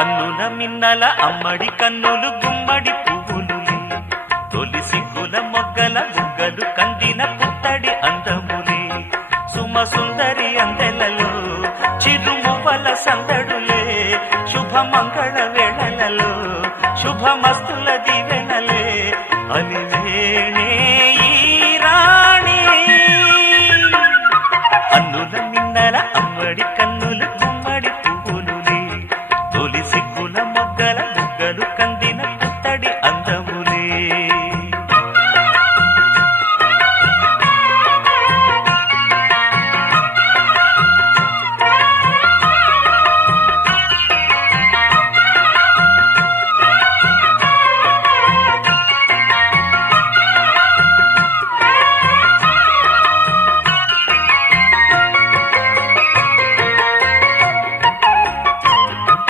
అన్నుల మిన్నల అమ్మడి కన్నులు గుమ్మడి పువ్వులులే తొలి సిగ్గుల మొగ్గల బుగ్గలు కందిన పుత్తడి అందములే సుమ సుందరి అందెలలో చిరుమువ్వల సందడులే శుభమంగళ వేళలలో శుభమస్తుల దివెనలే అలివేణే ఈ రాణి అన్నుల మిన్నల అమ్మడి కన్ను